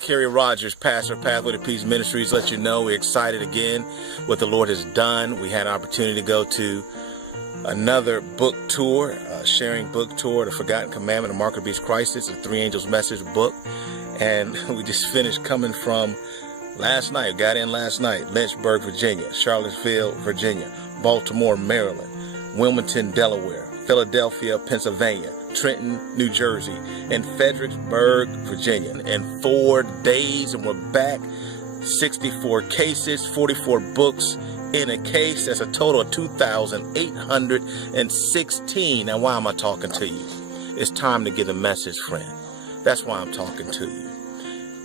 Kerry Rogers, pastor of Pathway to Peace Ministries, let you know we're excited again what the Lord has done. We had an opportunity to go to another book tour, sharing book tour, The Forgotten Commandment, The Mark of the Beast Crisis, the Three Angels Message book. And we just finished coming from last night, got in last night, Lynchburg, Virginia, Charlottesville, Virginia, Baltimore, Maryland, Wilmington, Delaware, Philadelphia, Pennsylvania, Trenton, New Jersey, and Fredericksburg, Virginia, in 4 days, and we're back. 64 cases, 44 books in a case. That's a total of 2,816. Now, why am I talking to you? It's time to get a message, friend. That's why I'm talking to you.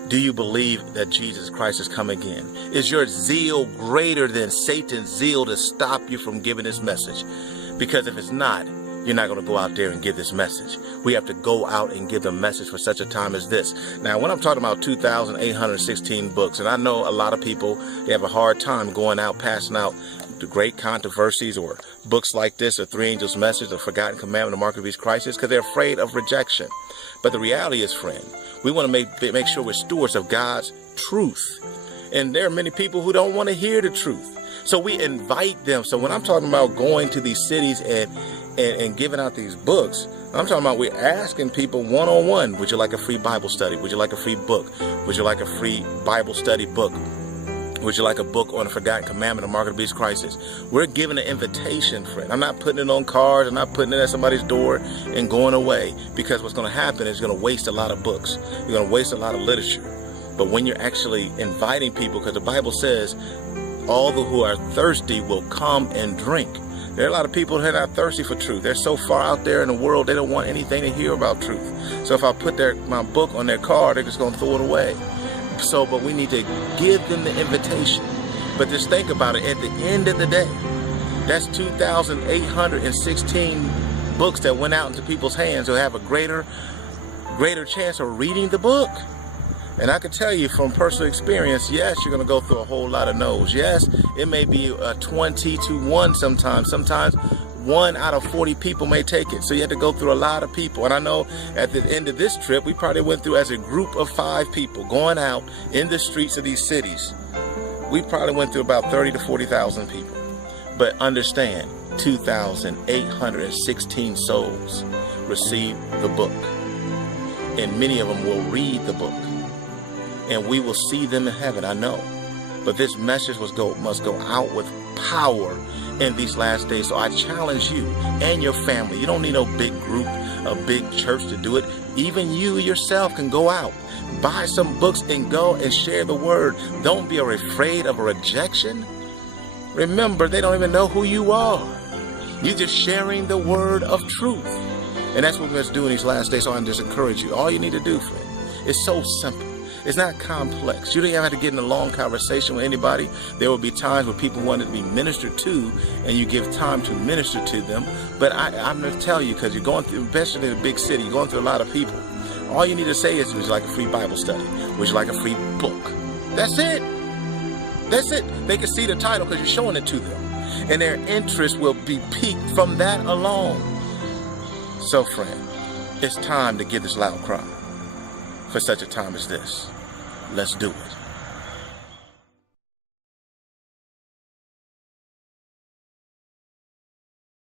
Do you believe that Jesus Christ has come again? Is your zeal greater than Satan's zeal to stop you from giving this message? Because if it's not, you're not going to go out there and give this message. We have to go out and give the message for such a time as this. Now, when I'm talking about 2,816 books, and I know a lot of people, they have a hard time going out, passing out the great controversies or books like this, The Three Angels Message, The Forgotten Commandment, The Mark of the Beast Crisis, because they're afraid of rejection. But the reality is, friend, we want to make sure we're stewards of God's truth. And there are many people who don't want to hear the truth. So we invite them. So when I'm talking about going to these cities and giving out these books, I'm talking about we're asking people one-on-one, would you like a free Bible study? Would you like a free book? Would you like a free Bible study book? Would you like a book on the Forgotten Commandment, The Mark of the Beast Crisis? We're giving an invitation, friend. I'm not putting it on cards. I'm not putting it at somebody's door and going away, because what's going to happen is you're going to waste a lot of books. You're going to waste a lot of literature. But when you're actually inviting people, because the Bible says all who are thirsty will come and drink. There are a lot of people who are not thirsty for truth. They're so far out there in the world, they don't want anything to hear about truth. So if I put my book on their car, they're just going to throw it away. But we need to give them the invitation. But just think about it. At the end of the day, that's 2,816 books that went out into people's hands who have a greater chance of reading the book. And I can tell you from personal experience, yes, you're going to go through a whole lot of no's. Yes, it may be a 20 to 1 sometimes. Sometimes 1 out of 40 people may take it. So you have to go through a lot of people. And I know at the end of this trip, we probably went through, as a group of 5 people going out in the streets of these cities, we probably went through about 30 to 40,000 people. But understand, 2,816 souls received the book. And many of them will read the book. And we will see them in heaven, I know. But this message must go out with power in these last days. So I challenge you and your family. You don't need no big group, a big church to do it. Even you yourself can go out, buy some books and go and share the word. Don't be afraid of a rejection. Remember, they don't even know who you are. You're just sharing the word of truth. And that's what we must do in these last days. So I just encourage you. All you need to do, friend, is so simple. It's not complex. You don't even have to get in a long conversation with anybody. There will be times where people want to be ministered to, and you give time to minister to them. But I'm going to tell you, because you're going through, especially in a big city, you're going through a lot of people. All you need to say is, would you like a free Bible study? Would you like a free book? That's it. That's it. They can see the title because you're showing it to them. And their interest will be piqued from that alone. So, friend, it's time to give this loud cry for such a time as this. Let's do it.